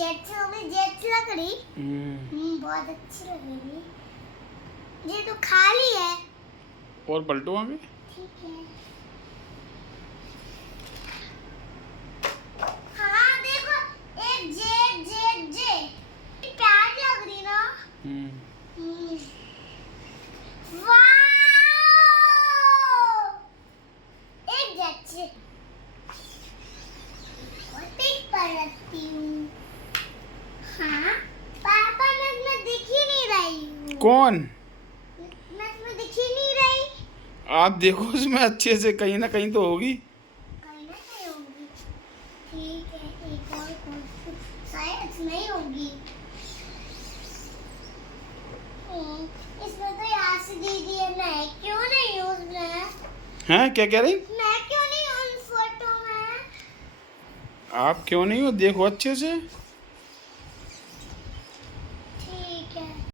Jet से होगी, jet लग रही। बहुत अच्छी लग रही। ये तो खाली है। और पलटो आगे। ठीक है। हाँ देखो, एक जेट जेट जेट प्यार लग रही ना। वाह, एक जेट से और पिक पर रखती हूँ। हाँ पापा, मैं इसमें दिख ही नहीं रही हूँ। कौन? मैं इसमें दिख ही नहीं रही। आप देखो उसमें अच्छे से, कहीं ना कहीं तो होगी। कहीं ना कहीं होगी। ठीक है, एक और कोशिश, शायद नहीं होगी। इसमें तो यहाँ से दी है, मैं क्यों नहीं हूँ उसमें? हैं, क्या कह रही? मैं क्यों नहीं हूँ उन फोटो में? आप क्यों नहीं हो, देखो अच्छे से। ठीक है।